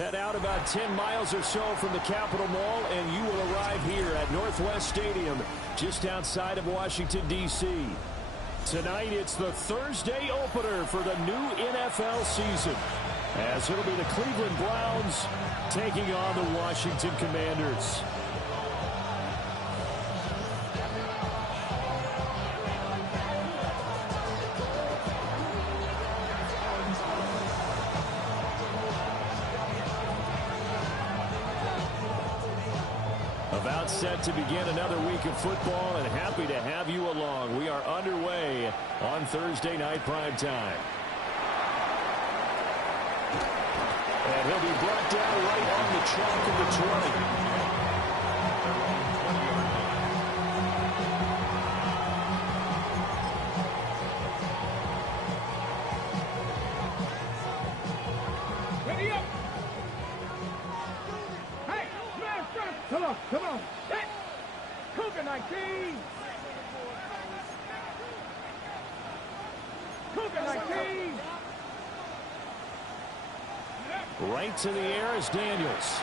Head out about 10 miles or so from the Capitol Mall, and you will arrive here at Northwest Stadium, just outside of Washington, D.C. Tonight, it's the Thursday opener for the new NFL season, as it'll be the Cleveland Browns taking on the Washington Commanders. About set to begin another week of football, and happy to have you along. We are underway on Thursday night primetime. And he'll be brought down right on the chalk of the 20. Come on. Hit. Cougar 19. Cougar 19. Right to the air is Daniels.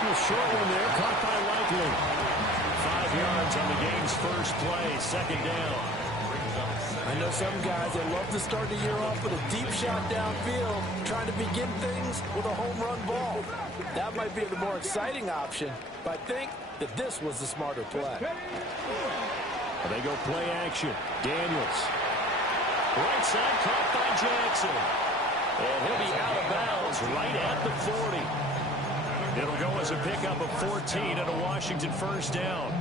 A short one there, caught by Likely. 5 yards on the game's first play, second down. I know some guys that love to start the year off with a deep shot downfield, trying to begin things with a home run ball. That might be the more exciting option, but I think that this was the smarter play. They go play action. Daniels. Right side caught by Jackson. And he'll be out of bounds right at the 40. It'll go as a pickup of 14 and a Washington first down.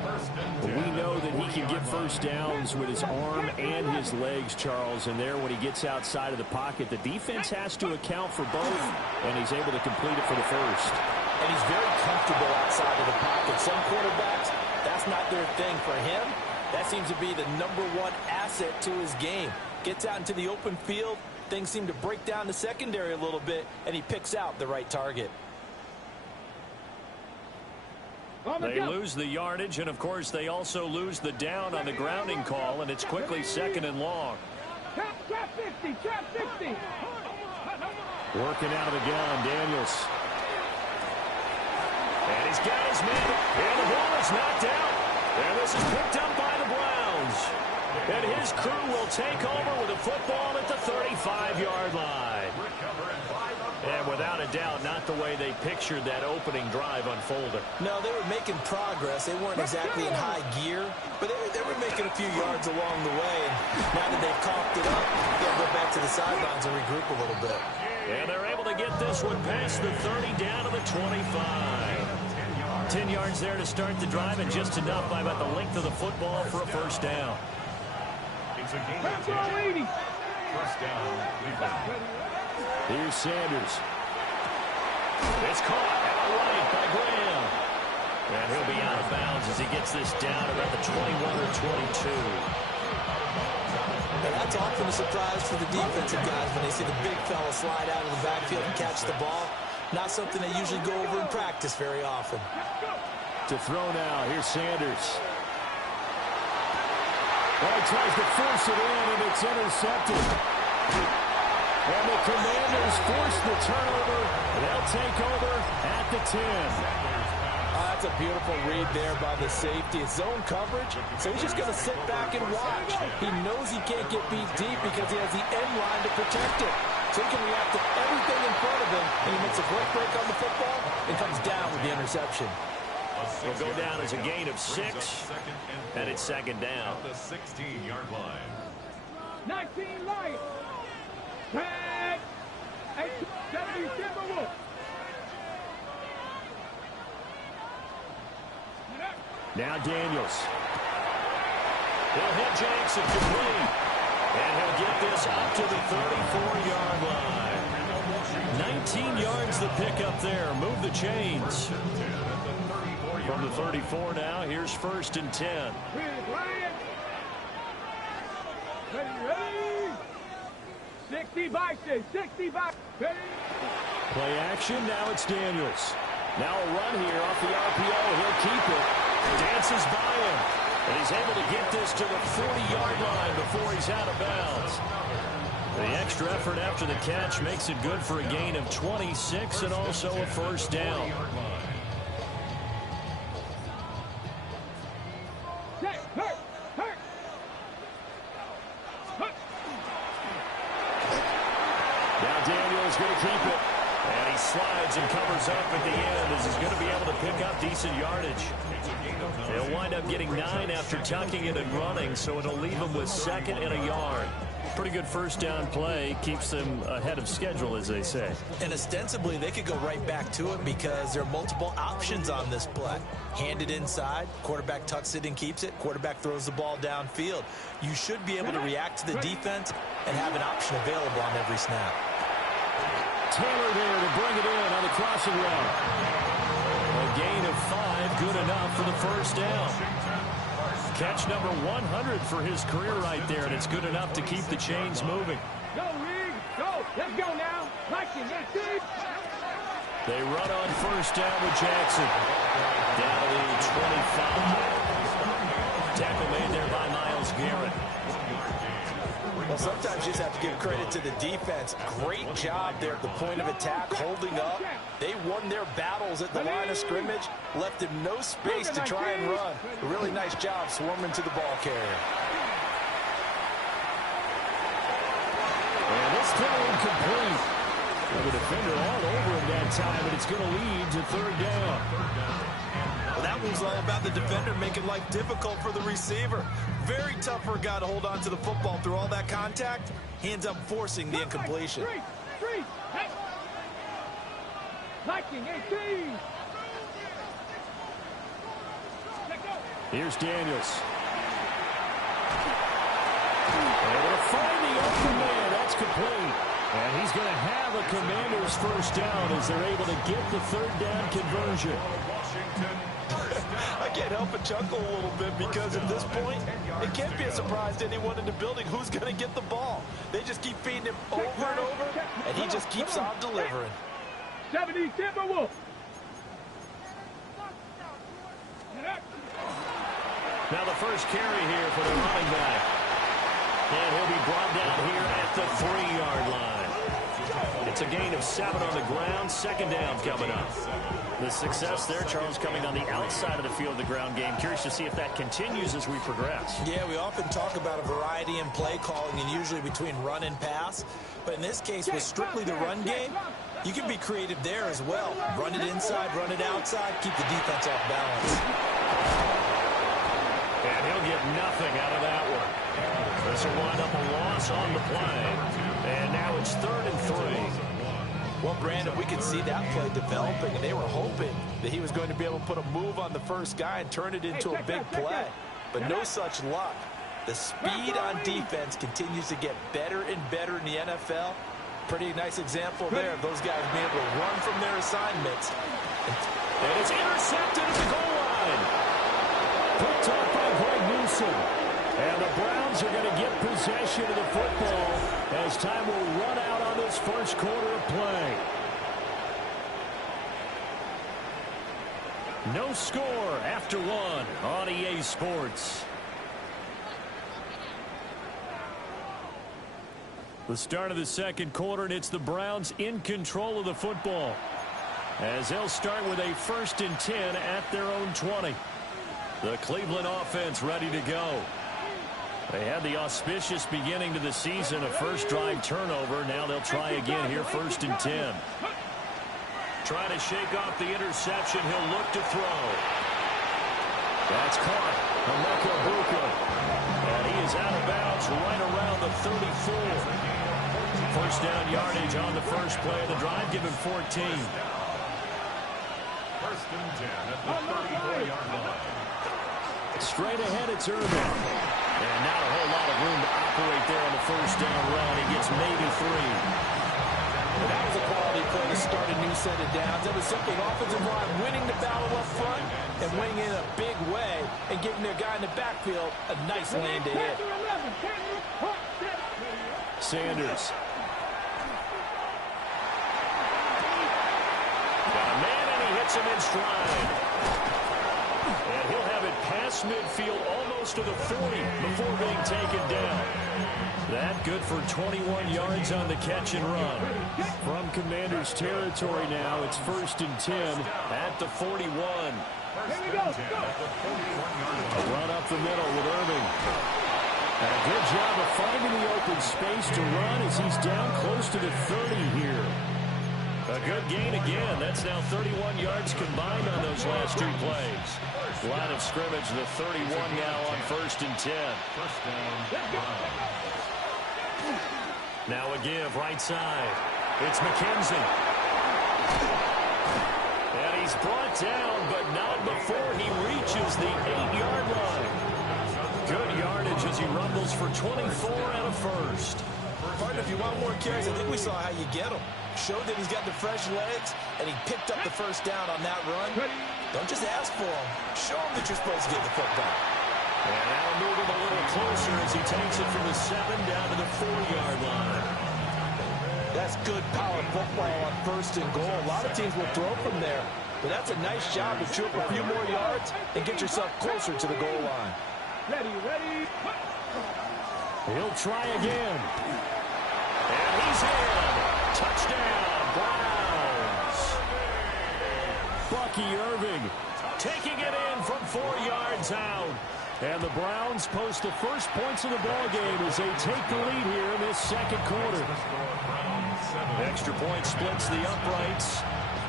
But we know that he can get first downs with his arm and his legs, Charles. And there, when he gets outside of the pocket, the defense has to account for both, and he's able to complete it for the first. And he's very comfortable outside of the pocket. Some quarterbacks, that's not their thing. For him, that seems to be the #1 asset to his game. Gets out into the open field, things seem to break down the secondary a little bit, and he picks out the right target. They lose the yardage, and, of course, they also lose the down on the grounding call, and it's quickly second and long. Trap 60. Working out of the gun, Daniels. And he's got his man, and the ball is knocked out. And this is picked up by the Browns. And his crew will take over with a football at the 35-yard line. And without a doubt, not the way they pictured that opening drive unfolding. No, they were making progress. They weren't exactly in high gear, but they were making a few yards along the way. And now that they've coughed it up, they'll go back to the sidelines and regroup a little bit. And they're able to get this one past the 30 down to the 25. 10 yards there to start the drive, and just enough by about the length of the football for a first down. It's a game of 10. First down, Cleveland. Here's Sanders. It's caught at the right by Graham. And he'll be out of bounds as he gets this down about the 21 or 22. And that's often a surprise for the defensive guys when they see the big fella slide out of the backfield and catch the ball. Not something they usually go over in practice very often. To throw now, here's Sanders. Well, he tries to force it in, and it's intercepted. And the Commanders force the turnover. They'll take over at the 10. That's a beautiful read there by the safety. It's zone coverage, so he's just going to sit back and watch. He knows he can't get beat deep because he has the end line to protect it. So he can react to everything in front of him, and he makes a great break on the football and comes down with the interception. It'll go down as a gain of 6, and it's second down. The 16-yard line. 19 Lions. 10. 70 Timberwolves. Now Daniels. He'll hit Jackson complete. And he'll get this up to the 34-yard line. 19 yards the pickup there. Move the chains. From the 34 now, here's first and 10. Ready. 60 by 6. 60 by 6. Play action. Now it's Daniels. Now a run here off the RPO. He'll keep it. Dances by him. And he's able to get this to the 40-yard line before he's out of bounds. The extra effort after the catch makes it good for a gain of 26 and also a first down. Now Daniels going to keep it. And he slides and covers up at the end as he's going to be able to pick up decent yardage. He'll wind up getting 9 after tucking it and running, so it'll leave him with 2nd and a yard. Pretty good first down play. Keeps them ahead of schedule, as they say. And ostensibly, they could go right back to it because there are multiple options on this play. Hand it inside, quarterback tucks it and keeps it, quarterback throws the ball downfield. You should be able to react to the defense and have an option available on every snap. Taylor there to bring it in on the crossing route. A gain of 5, good enough for the first down. Catch number 100 for his career right there, and it's good enough to keep the chains moving. Go, Reed, go. Let's go now. They run on first down with Jackson. Down to the 25. Tackle made there by Myles Garrett. Well, sometimes you just have to give credit to the defense. Great job there at the point of attack, holding up. They won their battles at the line of scrimmage, left him no space to try and run. A really nice job swarming to the ball carrier. And this time complete. The defender all over him that time, and it's going to lead to 3rd down. Well, that was all about the defender making life difficult for the receiver. Very tough for a guy to hold on to the football through all that contact. He ends up forcing the incompletion. Here's Daniels. And they'll find the open man. That's complete. And he's going to have a Commander's first down as they're able to get the 3rd down conversion. I can't help but chuckle a little bit because at this point, it can't be a surprise to anyone in the building who's going to get the ball. They just keep feeding him over and over, and he just keeps on delivering. 70 Timberwolves. Now the first carry here for the running back. And he'll be brought down here at the 3-yard line. It's a gain of 7 on the ground. 2nd down coming up. The success there, Charles, coming on the outside of the field of the ground game. Curious to see if that continues as we progress. Yeah, we often talk about a variety in play calling and usually between run and pass. But in this case, with strictly the run game, you can be creative there as well. Run it inside, run it outside, keep the defense off balance. And he'll get nothing out of that one. This will wind up a loss on the play. And now it's 3rd and 3. Well, Brandon, we could see that play developing, and they were hoping that he was going to be able to put a move on the first guy and turn it into a big play. But no such luck. The speed on defense continues to get better and better in the NFL. Pretty nice example there of those guys being able to run from their assignments. And it's intercepted at the goal line. Picked up by Greg Newsome. And the Browns are going to get possession of the football as time will run out on this first quarter of play. No score after 1 on EA Sports. The start of the 2nd quarter, and it's the Browns in control of the football as they'll start with a 1st and 10 at their own 20. The Cleveland offense ready to go. They had the auspicious beginning to the season, a first drive turnover. Now they'll try again here, 1st and 10. Trying to shake off the interception. He'll look to throw. That's caught. Emeka Egbuka. And he is out of bounds right around the 34. First down yardage on the first play of the drive. Give him 14. 1st and 10 at the 34-yard line. Straight ahead, it's Irvin. And not a whole lot of room to operate there on the first down run. He gets maybe 3. Well, that was a quality play to start a new set of downs. It was simply an offensive line winning the battle up front and winning in a big way and giving their guy in the backfield a nice lane to hit. Sanders. Got a man, and he hits him in stride. And he'll have it past midfield, almost to the 40 before being taken down. That good for 21 yards on the catch and run. From Commanders territory now, it's 1st and 10 at the 41. Here we go. A run up the middle with Irving. And a good job of finding the open space to run as he's down close to the 30 here. A good gain again. That's now 31 yards combined on those last 2 plays. Line of scrimmage, the 31 now on 1st and 10. Now a give right side. It's McKenzie. And he's brought down, but not before he reaches the 8-yard line. Good yardage as he rumbles for 24 and a first. Partner, if you want more carries, I think we saw how you get him. Showed that he's got the fresh legs, and he picked up the first down on that run. Don't just ask for him. Show him that you're supposed to get the football. And that'll move him a little closer as he takes it from the 7 down to the 4-yard line. That's good power football on 1st and goal. A lot of teams will throw from there, but that's a nice job to chew up a few more yards and get yourself closer to the goal line. Ready. He'll try again. And he's in. Touchdown, Browns. Bucky Irving taking it in from 4 yards out. And the Browns post the first points of the ball game as they take the lead here in this 2nd quarter. Extra point splits the uprights,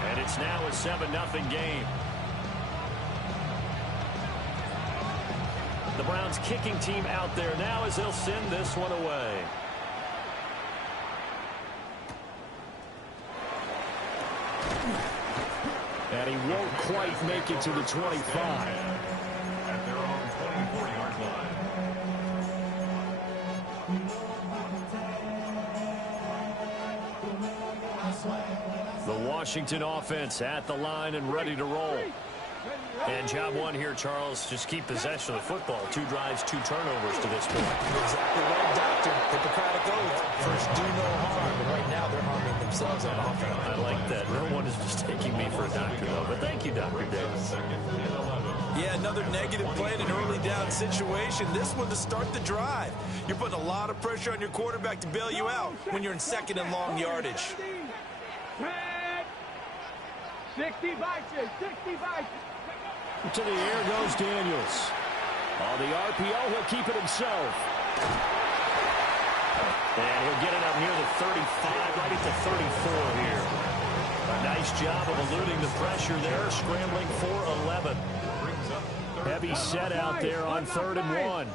and it's now a 7-0 game. The Browns kicking team out there now as they'll send this one away. And he won't quite make it to the 25. At their own 24-yard line. The Washington offense at the line and ready to roll. And job one here, Charles, just keep possession of the football. 2 drives, 2 turnovers to this point. You're exactly right, Doctor. Hippocratic oath. First, do no harm. And right now, they're harming themselves on offense. I like that. No one is just taking me for a doctor, though. But thank you, Dr. Davis. Yeah, another negative play in an early down situation. This one to start the drive. You're putting a lot of pressure on your quarterback to bail you out when you're in 2nd and long yardage. 60 boxes. To the air goes Daniels. On the RPO, he'll keep it himself. And he'll get it up near the 35, right at the 34 here. A nice job of eluding the pressure there, scrambling for 11. Heavy set out there on 3rd and 1.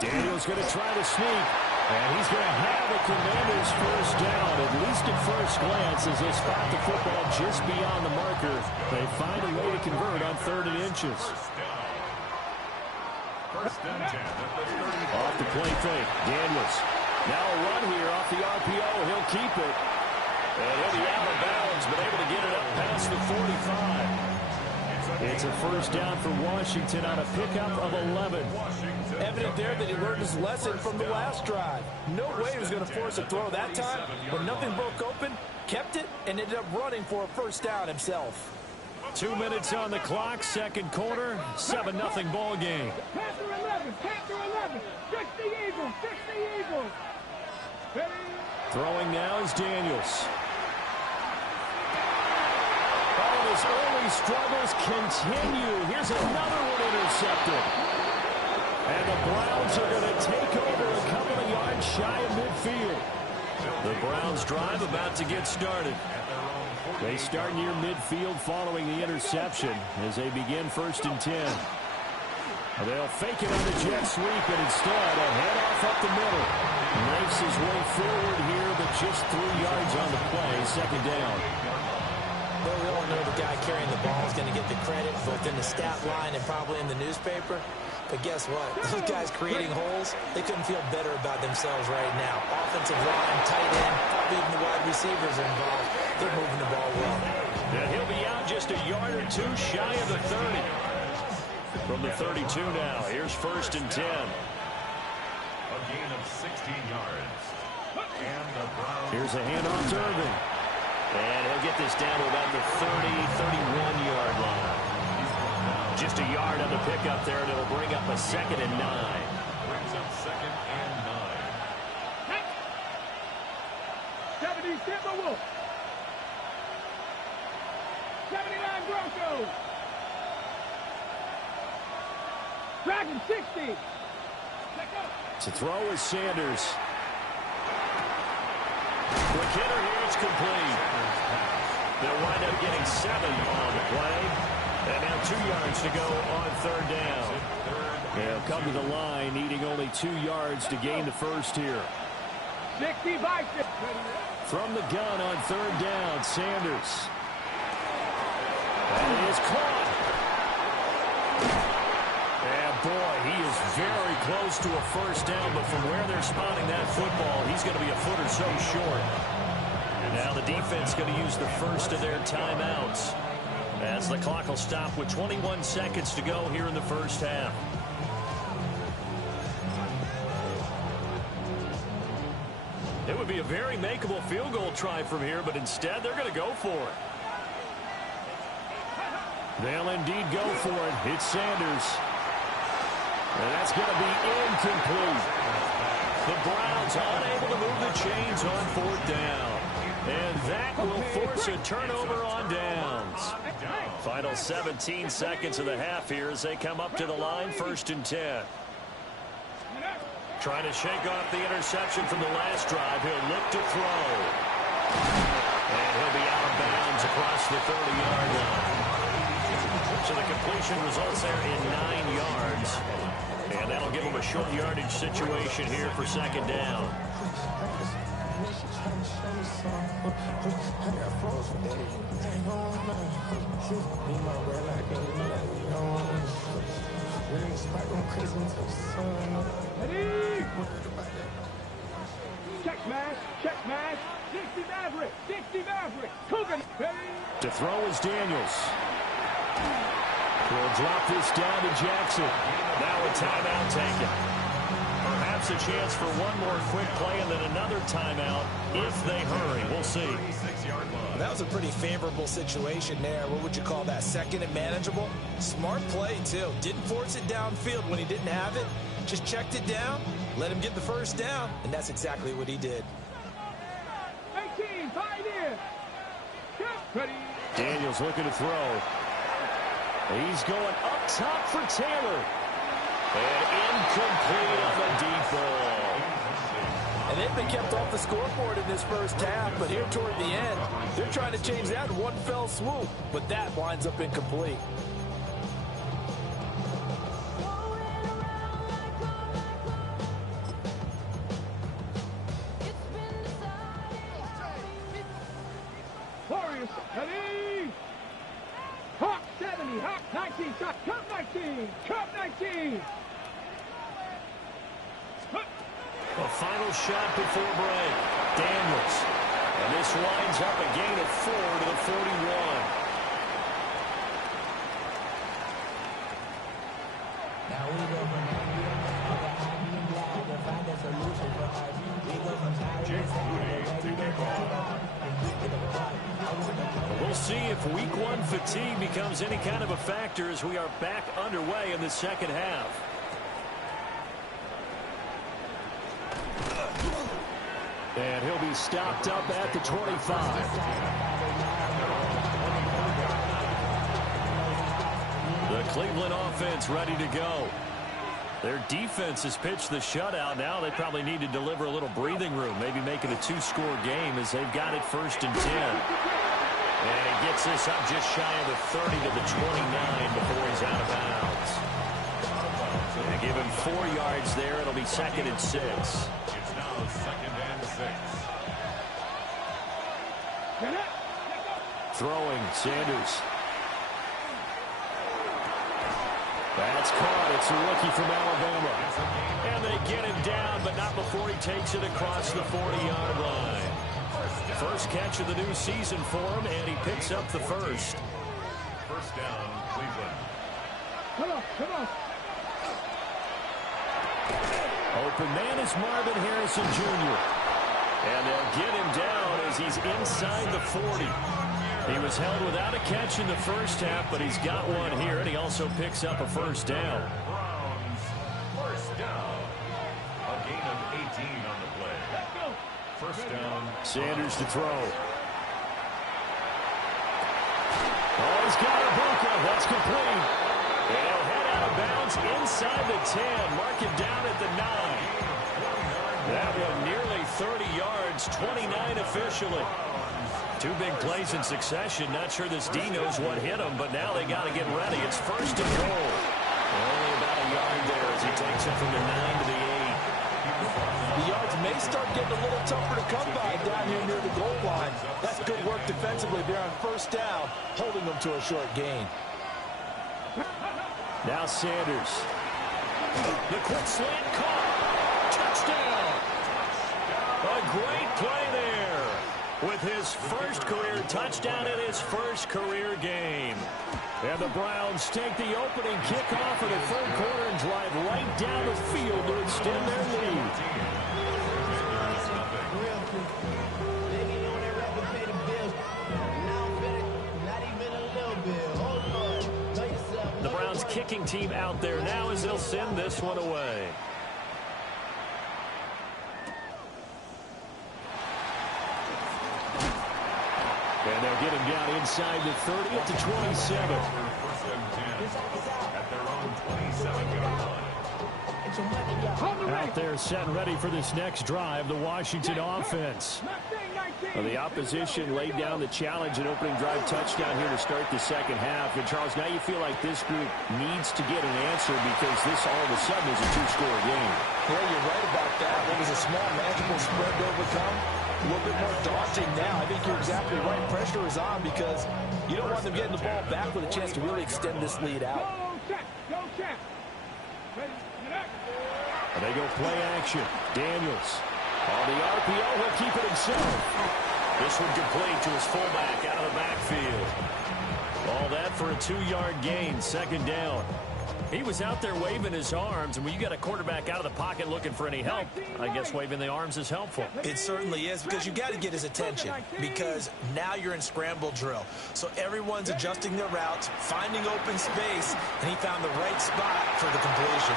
Daniels going to try to sneak. And he's going to have the Commanders first down, at least at first glance, as they spot the football just beyond the marker. They find a way to convert on 3rd and inches. First and 10 at the 30. Off the play fake, Daniels. Now a run here off the RPO. He'll keep it. And he'll be out of bounds, but able to get it up past the 45. It's a first down for Washington on a pickup of 11. Evident there that he learned his lesson from the last drive. No way he was going to force a throw that time, but nothing broke open, kept it, and ended up running for a first down himself. 2 minutes on the clock, 2nd quarter, 7-0 ball game. Panther 11. 60 Eagles. Ready. Throwing now is Daniels. Oh, his early struggles continue. Here's another one intercepted. And the Browns are going to take over a couple of yards shy of midfield. The Browns drive about to get started. They start near midfield following the interception as they begin 1st and 10. They'll fake it on the jet sweep, and instead a handoff up the middle. Knifes his way forward here, but just 3 yards on the play, 2nd down. Well, we all know the guy carrying the ball is going to get the credit, both in the stat line and probably in the newspaper. But guess what? Those guys creating holes, they couldn't feel better about themselves right now. Offensive line, tight end, probably even the wide receivers are involved. They're moving the ball well. And he'll be out just a yard or 2 shy of the 30. From the 32 now, here's 1st and 10. A gain of 16 yards. And the Browns. Here's a handoff to Irving. And he'll get this down to about the 30, 31-yard line. Just a yard on the pickup there, and it'll bring up a 2nd and 9. Brings up 2nd and 9. 70 Timberwolves. 79 Broncos. Dragon 60. To throw is Sanders. Quick hitter here, it's complete. They'll wind up getting 7 on the play. And now 2 yards to go on 3rd down. They'll come to the line, needing only 2 yards to gain the first here. 60 by 6. From the gun on 3rd down, Sanders. That is caught. And boy, he is very close to a first down, but from where they're spotting that football, he's going to be a foot or so short. Now the defense going to use the first of their timeouts, as the clock will stop with 21 seconds to go here in the first half. It would be a very makeable field goal try from here, but instead they're going to go for it. They'll indeed go for it. It's Sanders. And that's going to be incomplete. The Browns unable to move the chains on 4th down. And that will force a turnover on downs. Final 17 seconds of the half here as they come up to the line, 1st and 10. Trying to shake off the interception from the last drive. He'll look to throw. And he'll be out of bounds across the 30-yard line. So the completion results there in 9 yards. And that'll give him a short yardage situation here for 2nd down. Ready? Check smash, check smash. 60 Maverick, 60 Maverick. Coogan. To throw is Daniels. We'll drop this down to Jackson. Now a timeout taken. Perhaps a chance for one more quick play and then another timeout if they hurry. We'll see. Well, that was a pretty favorable situation there. What would you call that? 2nd and manageable? Smart play, too. Didn't force it downfield when he didn't have it. Just checked it down, let him get the first down, and that's exactly what he did. 18, Pioneer. Ready? Daniels looking to throw. He's going up top for Taylor. And incomplete on the deep ball. And they've been kept off the scoreboard in this first half, but here toward the end, they're trying to change that in one fell swoop, but that winds up incomplete. Warriors, ready? Hawk 70, Hawk 19, shot, Cup 19, Cup 19. A final shot before break. Daniels. And this winds up a gain of 4 to the 41. Now we go from to find a solution for our we go from We'll see if week 1 fatigue becomes any kind of a factor as we are back underway in the second half. And he'll be stopped up at the 25. The Cleveland offense ready to go. Their defense has pitched the shutout. Now they probably need to deliver a little breathing room, maybe make it a 2-score game as they've got it 1st and 10. And he gets this up just shy of the 30 to the 29 before he's out of bounds. They give him 4 yards there. It'll be 2nd and 6. It's now 2nd and 6. Throwing, Sanders. That's caught. It's a rookie from Alabama. And they get him down, but not before he takes it across the 40-yard line. First catch of the new season for him, and he picks up the first. First down, Cleveland. Come on, come on. Open man is Marvin Harrison Jr. And they'll get him down as he's inside the 40. He was held without a catch in the first half, but he's got one here, and he also picks up a first down. Browns, first down. A gain of 18 on the play. First down. Sanders to throw. Oh, he's got Ibuka. That's complete. And he'll head out of bounds inside the 10. Mark it down at the 9. That one nearly 30 yards, 29 officially. Two big plays in succession. Not sure this D knows what hit him, but now they got to get ready. It's first and goal. Only about a yard there as he takes it from the 9 to the 8. The yards may start getting a little tougher to come by down here near the goal line. That's good work defensively there on first down, holding them to a short gain. Now Sanders. The quick slant caught. Touchdown. A great play there with his first career touchdown in his first career game. And the Browns take the opening kickoff of the third quarter and drive right down the field to extend their lead. The Browns kicking team out there now as they'll send this one away. And they'll get him down inside the 30 at the 27. First and 10 at their own 27-yard line. Out there set and ready for this next drive, the Washington offense. The opposition laid down the challenge and opening drive touchdown here to start the second half. And, Charles, now you feel like this group needs to get an answer because this all of a sudden is a two-score game. Yeah, you're right about that. What was a small, manageable spread to overcome? A little bit more daunting now. I think you're exactly right. Pressure is on because you don't want them getting the ball back with a chance to really extend this lead out. And they go play action. Daniels on the RPO. He'll keep it himself. This one complete to his fullback out of the backfield. All that for a 2-yard gain. Second down. He was out there waving his arms, and when you got a quarterback out of the pocket looking for any help, I guess waving the arms is helpful. It certainly is, because you got to get his attention, because now you're in scramble drill. So everyone's adjusting their routes, finding open space, and he found the right spot for the completion.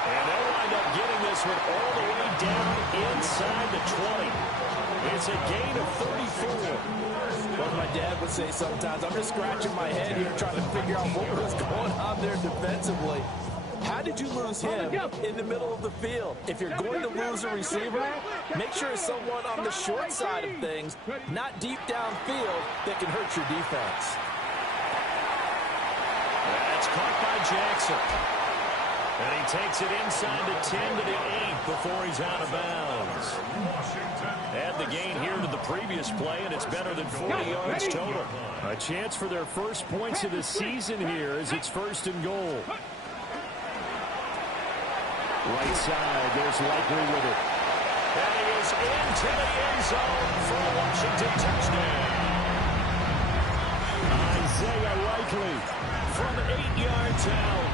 And they'll wind up getting this one all the way down inside the 20. It's a gain of 34. What my dad would say sometimes, I'm just scratching my head here trying to figure out what was going on there defensively. How did you lose him in the middle of the field? If you're going to lose a receiver, make sure it's someone on the short side of things, not deep downfield, that can hurt your defense. That's caught by Jackson. And he takes it inside the 10 to the 8 before he's out of bounds. Add the gain here to the previous play, and it's better than 40 yards total. A chance for their first points of the season here as it's first and goal. Right side, there's Likely with it. And he is into the end zone for a Washington touchdown. Isaiah Likely from 8 yards out.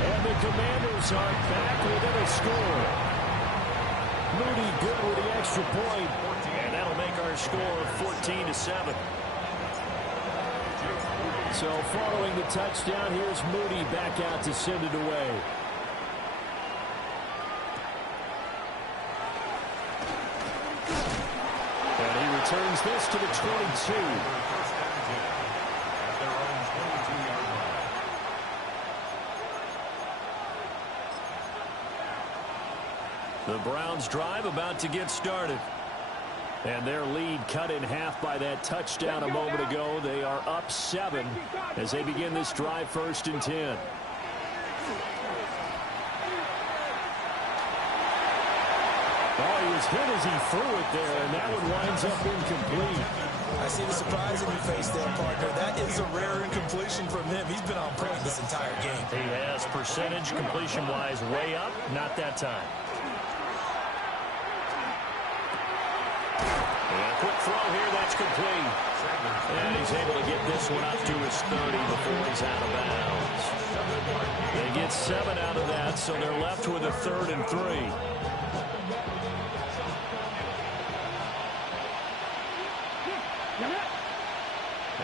And the Commanders are back within a score. Moody good with the extra point. And that'll make our score 14-7. So following the touchdown, here's Moody back out to send it away. And he returns this to the 22. The Browns drive about to get started. And their lead cut in half by that touchdown a moment ago. They are up 7 as they begin this drive first and 10. Oh, he was hit as he threw it there, and that one winds up incomplete. I see the surprise in your face there, partner. That is a rare incompletion from him. He's been on point this entire game. He has percentage completion-wise way up, not that time. And a quick throw here, that's complete. And he's able to get this one up to his 30 before he's out of bounds. They get 7 out of that, so they're left with a 3rd and 3.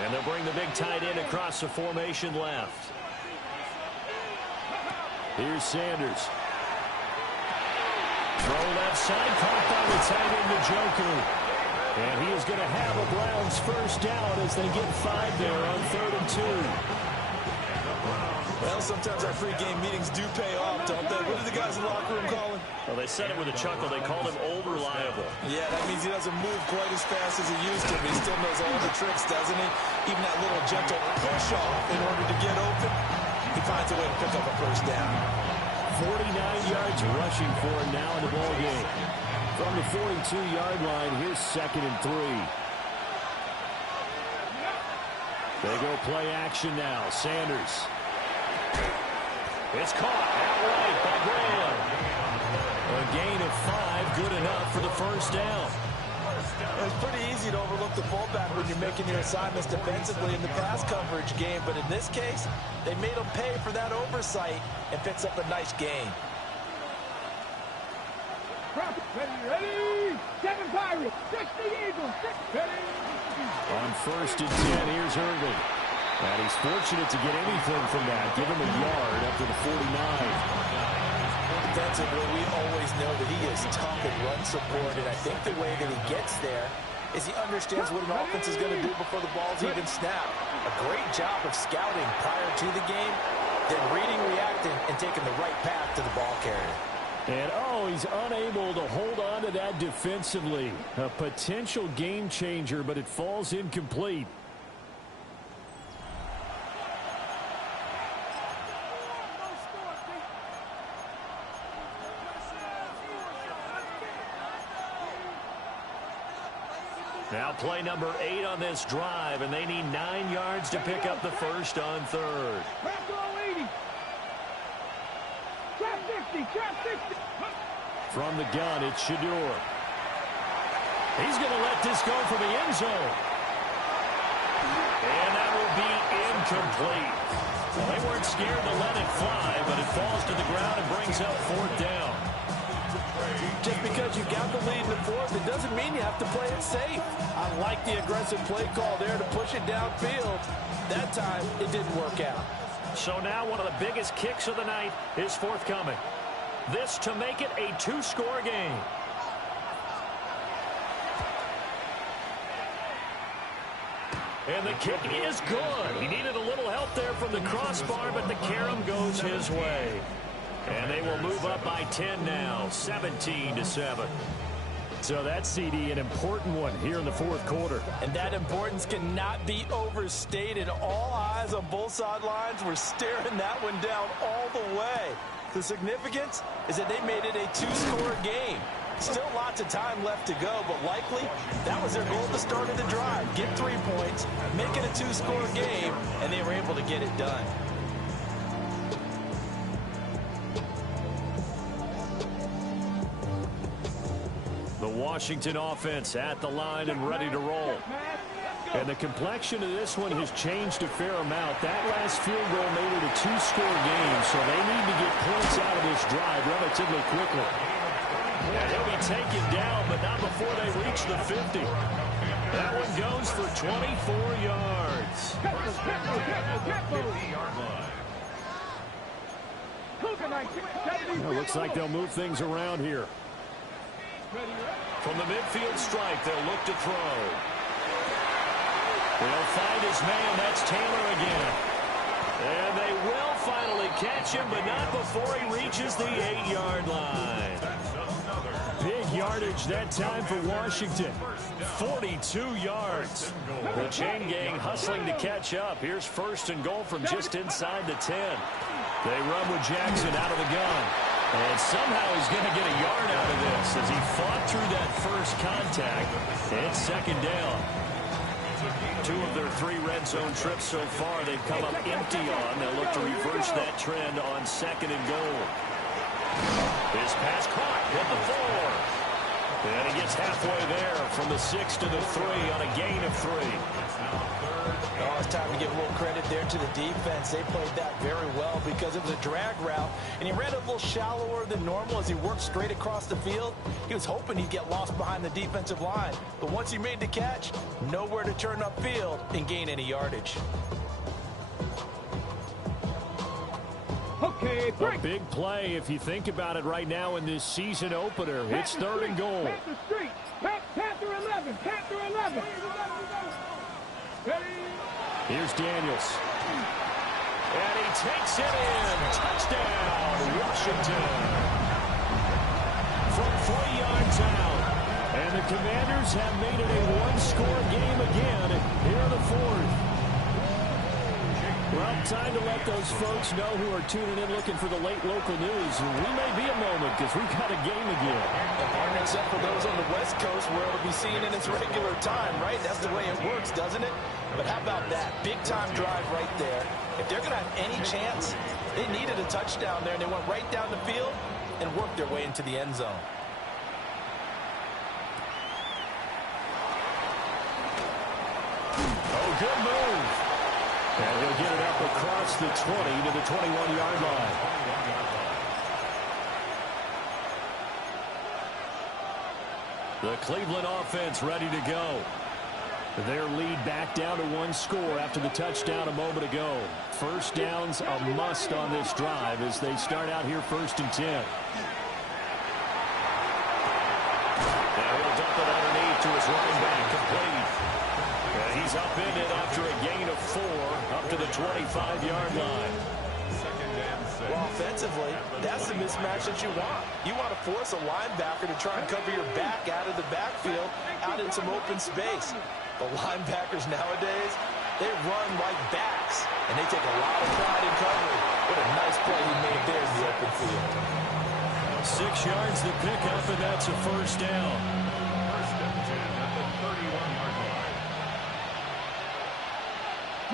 And they'll bring the big tight end across the formation left. Here's Sanders. Throw left side, caught by the tight end, Njoku. And he is going to have a Browns first down as they get 5 there on 3rd and 2. Well, sometimes our pregame meetings do pay off, don't they? What did the guys in the locker room call him? Well, they said it with a chuckle. They called him old reliable. Yeah, that means he doesn't move quite as fast as he used to, but he still knows all the tricks, doesn't he? Even that little gentle push-off in order to get open. He finds a way to pick up a first down. 49 yards rushing for him now in the ballgame. From the 42-yard line, here's 2nd and 3. They go play action now. Sanders. It's caught outright by Graham. A gain of 5, good enough for the first down. It's pretty easy to overlook the fullback when you're making your assignments defensively in the pass coverage game, but in this case, they made him pay for that oversight and picks up a nice gain. Ready, 7 Pirates, 6 the Eagles, 6 ready. On 1st and 10, here's Irvin. And he's fortunate to get anything from that. Give him a yard up to the 49. Defensively, we always know that he is tough in run support, and I think the way that he gets there is he understands what an offense is going to do before the ball's even snapped. A great job of scouting prior to the game, then reading, reacting, and taking the right path to the ball carrier. And, he's unable to hold on to that defensively. A potential game changer, but it falls incomplete. Now play number 8 on this drive, and they need 9 yards to pick up the first on 3rd. From the gun, it's Shedeur. He's going to let this go for the end zone. And that will be incomplete. Well, they weren't scared to let it fly, but it falls to the ground and brings up 4th down. Just because you got the lead in the 4th, it doesn't mean you have to play it safe. I like the aggressive play call there to push it downfield. That time, it didn't work out. So now one of the biggest kicks of the night is forthcoming. This to make it a 2-score game. And the kick is good. He needed a little help there from the crossbar, but the carom goes his way. And they will move up by 10 now, 17-7. So that, CD, an important one here in the 4th quarter. And that importance cannot be overstated. All eyes on both sidelines were staring that one down all the way. The significance is that they made it a 2-score game. Still lots of time left to go, but likely that was their goal at the start of the drive. Get 3 points, make it a 2-score game, and they were able to get it done. The Washington offense at the line and ready to roll. And the complexion of this one has changed a fair amount. That last field goal made it a 2-score game, so they need to get points out of this drive relatively quickly. And he'll be taken down, but not before they reach the 50. That one goes for 24 yards. Well, looks like they'll move things around here. From the midfield stripe, they'll look to throw. They'll find his man. That's Taylor again. And they will finally catch him, but not before he reaches the 8-yard line. Big yardage that time for Washington. 42 yards. The chain gang hustling to catch up. Here's 1st and goal from just inside the 10. They run with Jackson out of the gun. And somehow he's going to get a yard out of this as he fought through that first contact. It's 2nd down. 2 of their 3 red zone trips so far they've come up empty on. They'll look to reverse that trend on 2nd and goal. His pass caught at the 4. And he gets halfway there from the 6 to the 3 on a gain of 3. Oh, it's time to give a little credit there to the defense. They played that very well because it was a drag route, and he ran a little shallower than normal as he worked straight across the field. He was hoping he'd get lost behind the defensive line, but once he made the catch, nowhere to turn upfield and gain any yardage. Okay, break. A big play if you think about it right now in this season opener. It's 3rd and goal. Panther Street. Panther 11. Panther 11. Here's Daniels. And he takes it in. Touchdown, Washington. From 3 yards out. And the Commanders have made it a one-score game again here in the 4th. Well, time to let those folks know who are tuning in looking for the late local news. We may be a moment because we've got a game again. Except for those on the West Coast where it'll be seen in its regular time, right? That's the way it works, doesn't it? But how about that? Big-time drive right there. If they're going to have any chance, they needed a touchdown there, and they went right down the field and worked their way into the end zone. Oh, good move. And he'll get it up across the 20 to the 21-yard line. The Cleveland offense ready to go. Their lead back down to 1 score after the touchdown a moment ago. First down's a must on this drive as they start out here 1st and 10. Now he'll dump it underneath to his running back, complete. And he's up in it after a gain of 4 up to the 25-yard line. Well, offensively, that's the mismatch that you want. You want to force a linebacker to try and cover your back out of the backfield, out in some open space. The linebackers nowadays, they run like backs, and they take a lot of pride in covering. What a nice play he made there in the open field. 6 yards the pickup, and that's a first down. First and 10 at the 31-yard line.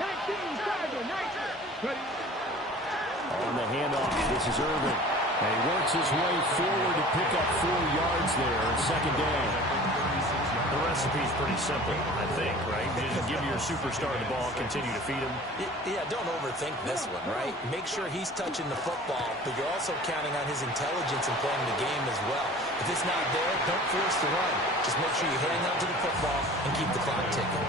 19, Tiger, 19. On the handoff, this is Irvin. And he works his way forward to pick up 4 yards there, 2nd down. The recipe's pretty simple, I think, right? You just give your superstar the ball, continue to feed him. Yeah, don't overthink this one, right? Make sure he's touching the football, but you're also counting on his intelligence in playing the game as well. If it's not there, don't force the run. Just make sure you hang on to the football and keep the clock ticking.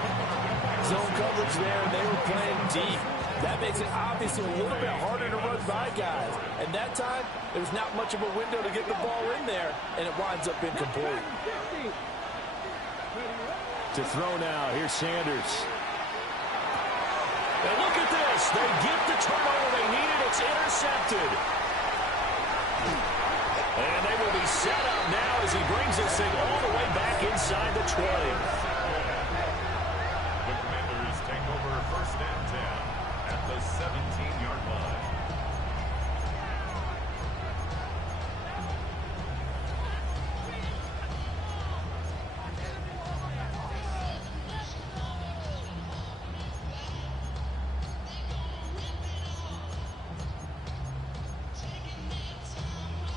Zone coverage there, and they were playing deep. That makes it obviously a little bit harder to run by guys. And that time, there was not much of a window to get the ball in there, and it winds up incomplete. To throw now, here's Sanders. And look at this. They get the turnover they needed. It's intercepted. And they will be set up now as he brings this thing all the way back inside the 20. The Commanders take over 1st and 10 at the 17-yard line.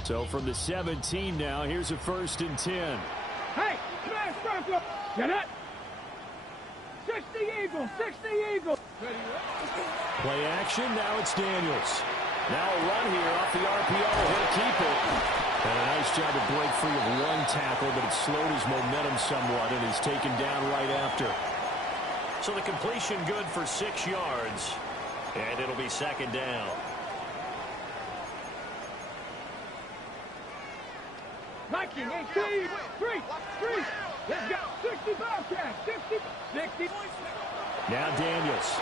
So from the 17 now, here's a 1st and 10. Hey, smash Bronco. Get it. 60 Eagles, 60 Eagles. Play action, now it's Daniels. Now a run here off the RPO, he'll keep it. And a nice job to break free of 1 tackle, but it slowed his momentum somewhat, and he's taken down right after. So the completion good for 6 yards, and it'll be 2nd down. 19, 18, 3. Let's go. 60 Bobcats, 60. Now Daniels.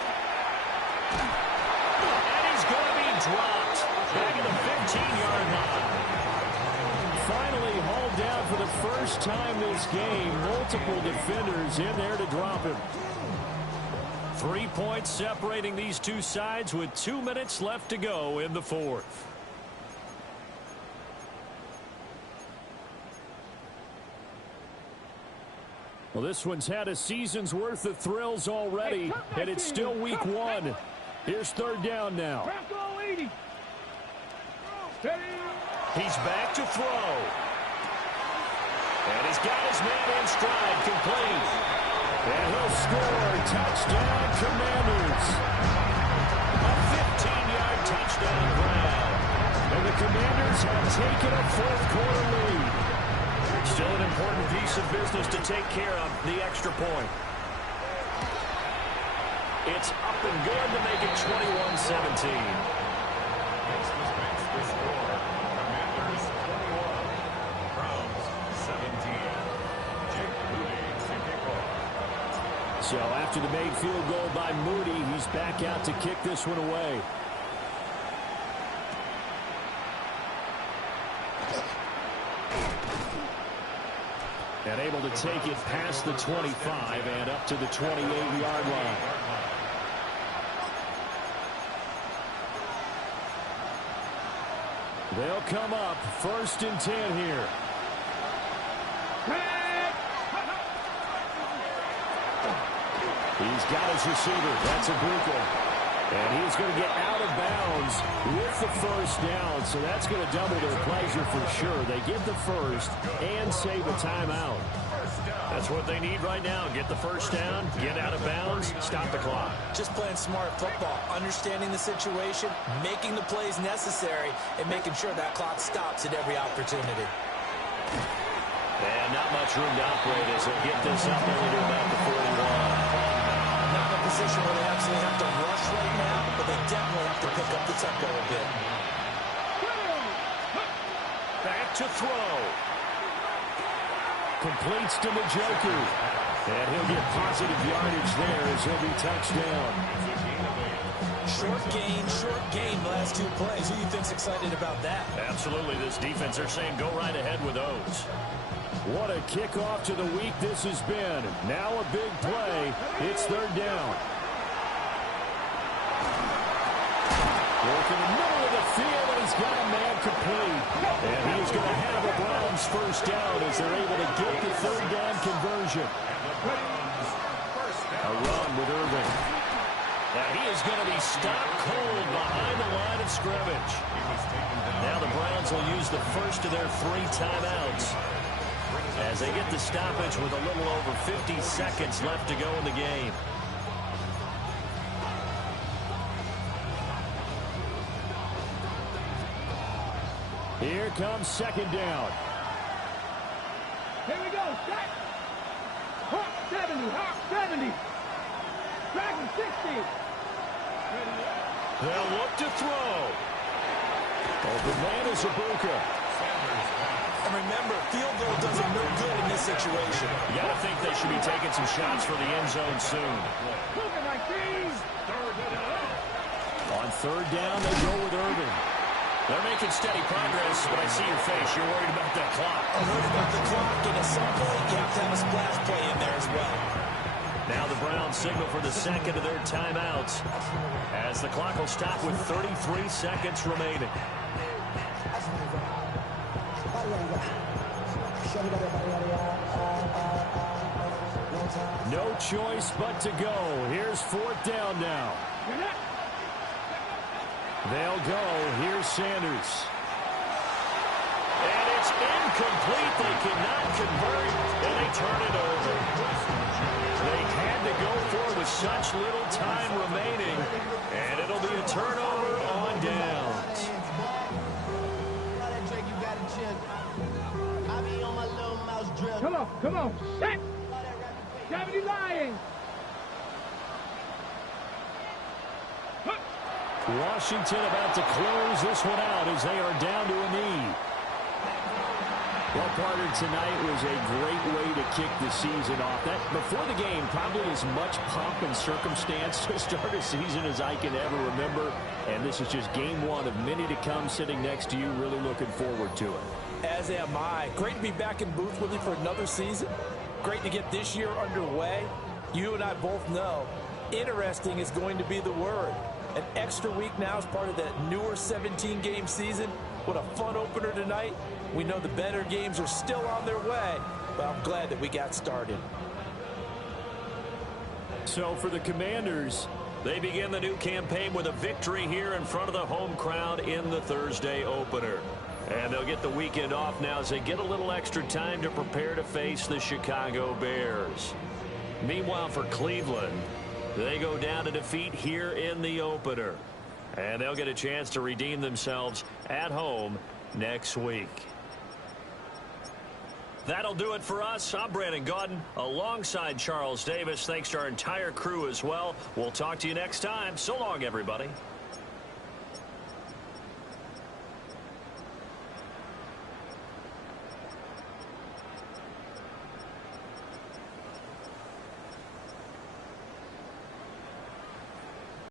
And he's going to be dropped. Back at the 15-yard line. Finally hauled down for the first time this game. Multiple defenders in there to drop him. 3 points separating these two sides with 2 minutes left to go in the 4th. Well, this one's had a season's worth of thrills already, and it's still week 1. Here's 3rd down now. He's back to throw. And he's got his man in stride, complete. And he'll score. Touchdown, Commanders. A 15-yard touchdown grab. And the Commanders have taken a fourth-quarter lead. Still an important piece of business to take care of, the extra point. It's up and good to make it 21-17. Commanders 21, Browns 17. Jake Moody to kick off. So after the made field goal by Moody, he's back out to kick this one away. And able to take it past the 25 and up to the 28-yard line. They'll come up 1st and 10 here. He's got his receiver. That's Ibuka. And he's going to get out of bounds with the first down. So that's going to double their pleasure for sure. They get the first and save a timeout. That's what they need right now. Get the first down, get out of bounds, stop the clock. Just playing smart football, understanding the situation, making the plays necessary, and making sure that clock stops at every opportunity. And not much room to operate as they get this up only to about the 41. Not in a position where they absolutely have to rush right now, but they definitely have to pick up the tempo a bit. Back to throw. Completes to Njoku. And he'll get positive yardage there as he'll be touchdown. Short gain, last 2 plays. Who do you think's excited about that? Absolutely. This defense, they're saying go right ahead with those. What a kickoff to the week this has been. Now a big play. It's 3rd down. Work in the middle of the field, and he's got a man complete. And he's going to have a Browns first down as they're able to get the 3rd down conversion. A run with Irving. Now he is going to be stopped cold behind the line of scrimmage. Now the Browns will use the first of their 3 timeouts as they get the stoppage with a little over 50 seconds left to go in the game. Here comes 2nd down. Here we go. Set. Hawk 70. Hawk 70. Dragon 60. They'll look to throw. Open man is Ibuka. And remember, field goal does them no good in this situation. You got to think they should be taking some shots for the end zone soon. On 3rd down, they go with Irving. They're making steady progress, but I see your face. You're worried about that clock. I'm worried about the clock, and at some point, you have to have a splash play in there as well. Now the Browns signal for the 2nd of their timeouts as the clock will stop with 33 seconds remaining. No choice but to go. Here's 4th down now. They'll go. Here's Sanders. And it's incomplete. They cannot convert, and they turn it over. They had to go for it with such little time remaining, and it'll be a turnover on downs. Come on. Set. 70 Lions. Washington about to close this one out as they are down to a knee. Well, Carter, tonight was a great way to kick the season off. That before the game, probably as much pomp and circumstance to start a season as I can ever remember. And this is just game 1 of many to come sitting next to you. Really looking forward to it. As am I. Great to be back in booth with you for another season. Great to get this year underway. You and I both know interesting is going to be the word. An extra week now as part of that newer 17-game season. What a fun opener tonight. We know the better games are still on their way, but I'm glad that we got started. So for the Commanders, they begin the new campaign with a victory here in front of the home crowd in the Thursday opener. And they'll get the weekend off now as they get a little extra time to prepare to face the Chicago Bears. Meanwhile, for Cleveland, they go down to defeat here in the opener. And they'll get a chance to redeem themselves at home next week. That'll do it for us. I'm Brandon Gaudin alongside Charles Davis. Thanks to our entire crew as well. We'll talk to you next time. So long, everybody.